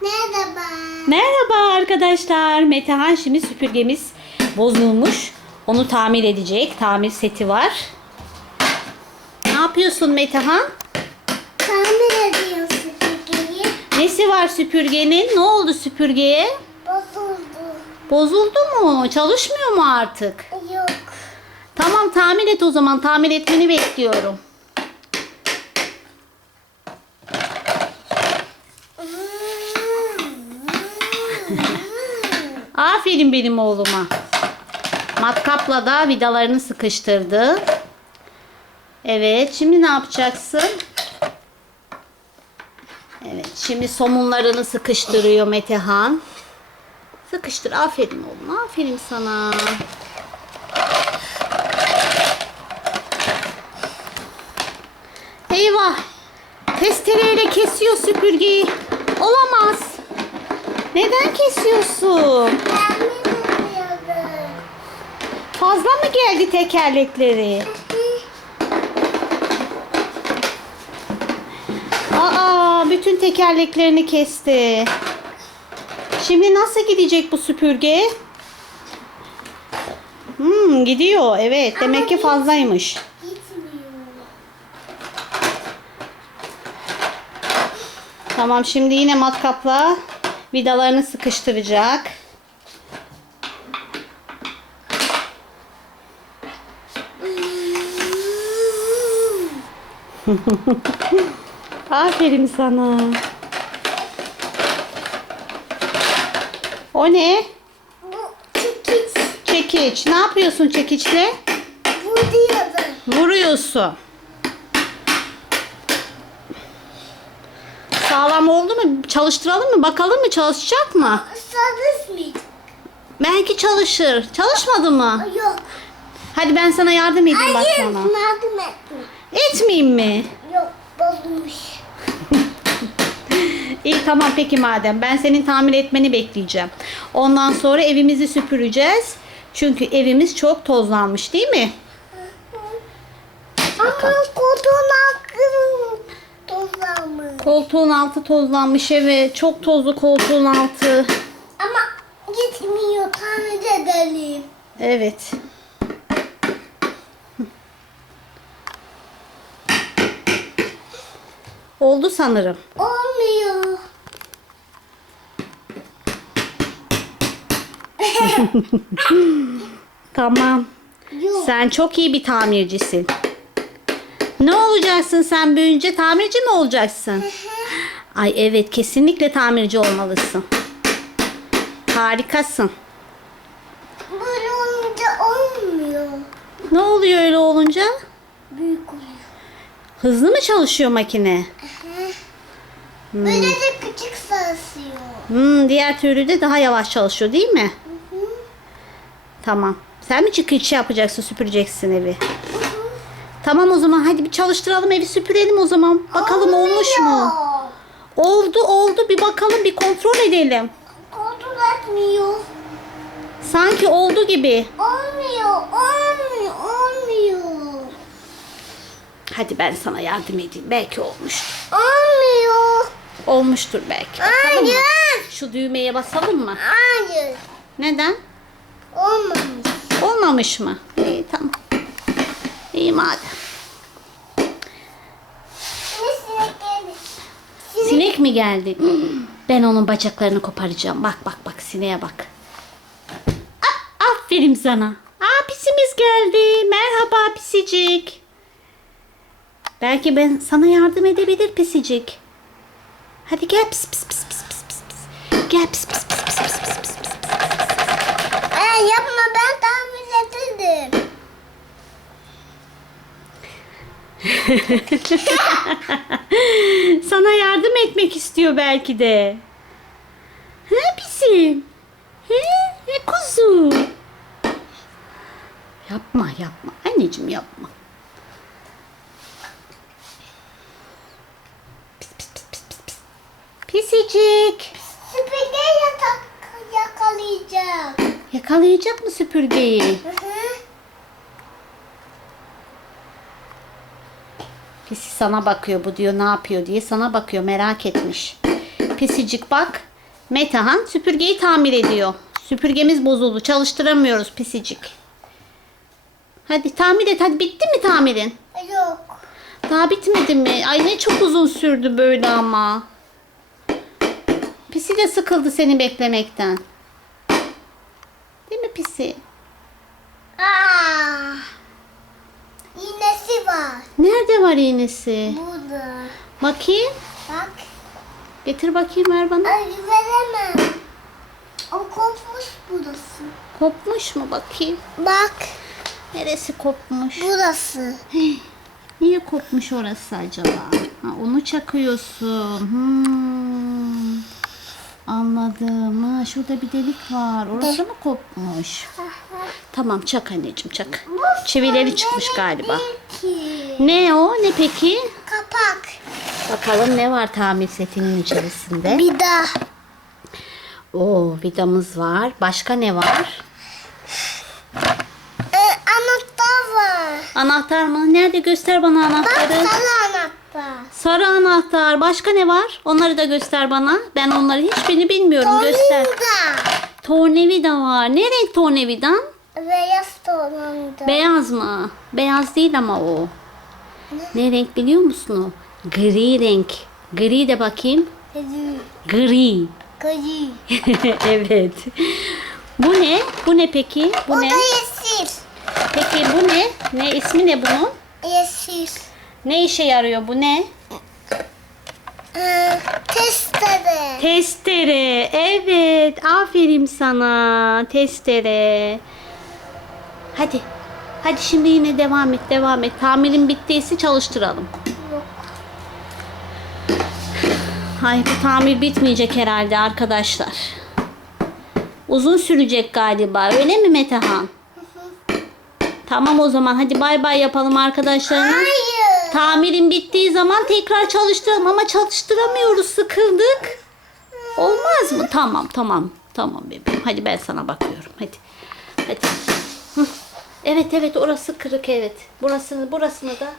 Merhaba. Merhaba arkadaşlar. Metehan şimdi süpürgemiz bozulmuş. Onu tamir edecek. Tamir seti var. Ne yapıyorsun Metehan? Tamir ediyor süpürgeyi. Nesi var süpürgenin? Ne oldu süpürgeye? Bozuldu. Bozuldu mu? Çalışmıyor mu artık? Yok. Tamam tamir et o zaman. Tamir etmeni bekliyorum. Aferin benim oğluma. Matkapla da vidalarını sıkıştırdı. Evet, şimdi ne yapacaksın? Evet, şimdi somunlarını sıkıştırıyor Metehan. Sıkıştır. Aferin oğlum. Aferin sana. Eyvah. Testereyle kesiyor süpürgeyi. Olamaz. Neden kesiyorsun? Tamir ediyorum. Fazla mı geldi tekerlekleri? Aa, bütün tekerleklerini kesti. Şimdi nasıl gidecek bu süpürge? Gidiyor. Evet, demek ki fazlaymış. Gitmiyor. Tamam, şimdi yine matkapla vidalarını sıkıştıracak. Aferin sana. O ne? Bu çekiç. Çekiç. Ne yapıyorsun çekiçle? Bu diyordu. Vuruyorsun. Sağlam oldu mu? Çalıştıralım mı? Bakalım mı? Çalışacak mı? Çalışmayacak. Belki çalışır. Çalışmadı mı? Yok. Hadi ben sana yardım edeyim bak Hayır. sana. Yardım etme. Etmeyeyim mi? Yok. Bozulmuş. İyi tamam peki madem. Ben senin tamir etmeni bekleyeceğim. Ondan sonra evimizi süpüreceğiz. Çünkü evimiz çok tozlanmış değil mi? Ama koltuğun hakkını tozlanmış. Koltuğun altı tozlanmış, evet. Çok tozlu koltuğun altı. Ama gitmiyor. Tamir edelim. Evet. Oldu sanırım. Olmuyor. Tamam. Yok. Sen çok iyi bir tamircisin. Ne olacaksın sen büyüyünce? Tamirci mi olacaksın? Ay evet, kesinlikle tamirci olmalısın. Harikasın. Böyle olunca olmuyor. Ne oluyor öyle olunca? Büyük oluyor. Hızlı mı çalışıyor makine? Böyle de küçük sarsıyor. Diğer türlü de daha yavaş çalışıyor değil mi? Tamam. Sen mi çıkış yapacaksın, süpüreceksin evi? Tamam o zaman hadi bir çalıştıralım, evi süpürelim o zaman. Bakalım olmuş mu? Oldu bir bakalım, bir kontrol edelim. Kontrol etmiyor. Sanki oldu gibi. Olmuyor. Hadi ben sana yardım edeyim. Belki olmuştur. Olmuyor. Olmuştur belki. Bakalım mı? Hayır. Şu düğmeye basalım mı? Hayır. Neden? Olmamış. Olmamış mı? İyi tamam. İyi madem. Ne sinek geldi? Sinek mi geldi? Ben onun bacaklarını koparacağım. Bak sineğe bak. Aferin sana. Pisimiz geldi. Merhaba pisicik. Belki ben sana yardım edebilir pisicik. Hadi gel pis pis pis pis pis pis. Gel pis pis pis pis pis pis pis. Yapma, ben tamir ederim. Sana yardım etmek istiyor belki de. He pisim. He kuzu. Yapma. Anneciğim yapma. Pis pis pis pis pis pis. Pisicik. Süpürgeyle yakalayacağım. Yakalayacak mı süpürgeyi? Hı hı. Pisi sana bakıyor, bu diyor ne yapıyor diye sana bakıyor, merak etmiş. Pisicik bak. Metehan süpürgeyi tamir ediyor. Süpürgemiz bozuldu. Çalıştıramıyoruz pisicik. Hadi tamir et. Hadi bitti mi tamirin? Yok. Daha bitmedi mi? Ay ne çok uzun sürdü böyle ama. Pisi de sıkıldı seni beklemekten. Değil mi Pisi? Aa, iğnesi var. Nerede var iğnesi? Burada. Bakayım. Bak. Getir bakayım ver bana. Ay veremem. O kopmuş burası. Kopmuş mu bakayım? Bak. Neresi kopmuş? Burası. Niye kopmuş orası acaba? Ha, onu çakıyorsun. Anladım. Ha, şurada bir delik var. Orası mı kopmuş? Tamam çak anneciğim çak. Çivileri çıkmış galiba. Peki. Ne o? Ne peki? Kapak. Bakalım ne var tamir setinin içerisinde? Bir daha. Oo, vidamız var. Başka ne var? Anahtar var. Anahtar mı? Nerede? Göster bana Bak anahtarı. sarı anahtar. Sarı anahtar. Başka ne var? Onları da göster bana. Ben onları hiçbirini bilmiyorum. Göster. Tornavida. Tornavida var. Ne renk tornavida? Beyaz tornavida. Beyaz mı? Beyaz değil ama o. Ne renk biliyor musun o? Gri renk. Gri de bakayım. Gri. Gri. Evet. Bu ne? Bu ne peki? Bu O da ne? yeşil. Peki bu ne? Ne ismi ne bunun? Yeşil. Ne işe yarıyor bu ne? Testere. Testere. Evet. Aferin sana. Testere. Hadi. Hadi şimdi yine devam et. Devam et. Tamirin bittiyse çalıştıralım. Yok. Ay bu tamir bitmeyecek herhalde arkadaşlar. Uzun sürecek galiba. Öyle mi Metehan? Tamam o zaman hadi bay bay yapalım arkadaşlarına. Hayır. Tamirin bittiği zaman tekrar çalıştıralım ama çalıştıramıyoruz, sıkıldık. Olmaz mı? Tamam tamam. Tamam bebeğim. Hadi ben sana bakıyorum. Hadi. Hadi. Hı. Evet evet orası kırık evet.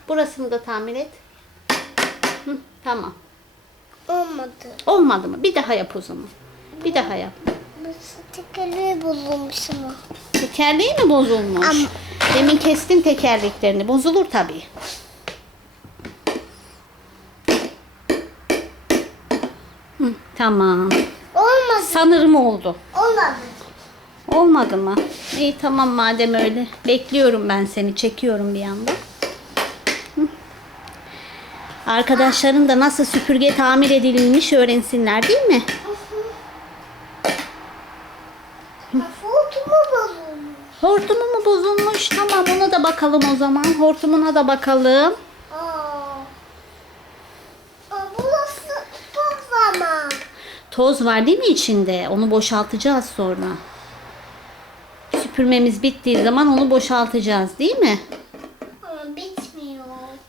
Burasını da tamir et. Hı, tamam. Olmadı. Olmadı mı? Bir daha yap o zaman. Bir daha yap. Bu tekeri bozulmuş ama. Tekerleği mi bozulmuş? Ama- Demin kestin tekerleklerini. Bozulur tabii. Hı, tamam. Olmadı. Sanırım oldu. Olmadı. Olmadı mı? İyi tamam madem öyle. Bekliyorum ben seni. Çekiyorum bir yandan. Hı. Arkadaşların da nasıl süpürge tamir edilmiş öğrensinler değil mi? Hortumu bozulmuş. Hortumu mu bozulmuş? Tamam ona da bakalım o zaman. Hortumuna da bakalım. Burası toz ama. Toz var değil mi içinde? Onu boşaltacağız sonra. Süpürmemiz bittiği zaman onu boşaltacağız değil mi? Ama bitmiyor.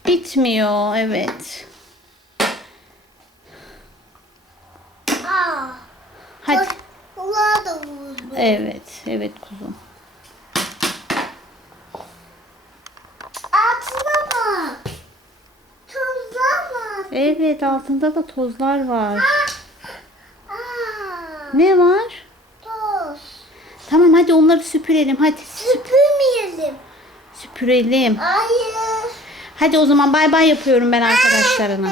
Bitmiyor evet. Hadi. Kulağa da vurdu. Evet, evet kuzum. Altına bak. Tozlar var. Evet altında da tozlar var. Aa, Ne var? toz. Tamam hadi onları süpürelim hadi. Süpürmeyelim. Süpürelim. Hayır. Hadi o zaman bay bay yapıyorum ben arkadaşlarına.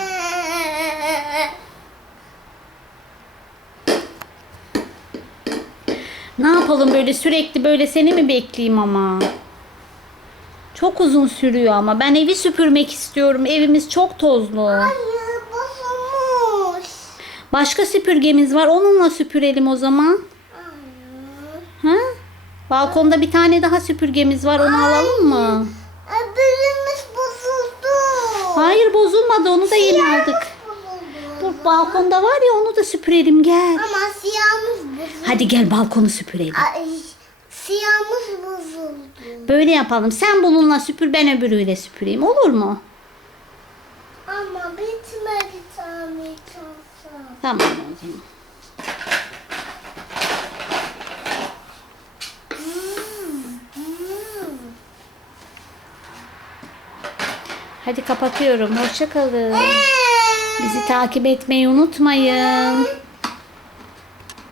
Ne yapalım böyle sürekli böyle seni mi bekleyeyim ama? Çok uzun sürüyor ama ben evi süpürmek istiyorum. Evimiz çok tozlu. Hayır, bozulmuş. Başka süpürgemiz var. Onunla süpürelim o zaman. Hayır. Ha? Balkonda bir tane daha süpürgemiz var. Onu alalım mı? Öbürümüz bozuldu. Hayır bozulmadı. Onu da yeni aldık. Bozuldu. Dur balkonda var ya onu da süpürelim gel. Ama siyahımız bozuldu. Hadi gel balkonu süpürelim. Ay, siyahımız bozuldu. Böyle yapalım. Sen bununla süpür ben öbürüyle süpüreyim. Olur mu? Ama bitmedi tamir çanta. Tamam o zaman. Hadi kapatıyorum. Hoşça kalın. Bizi takip etmeyi unutmayın.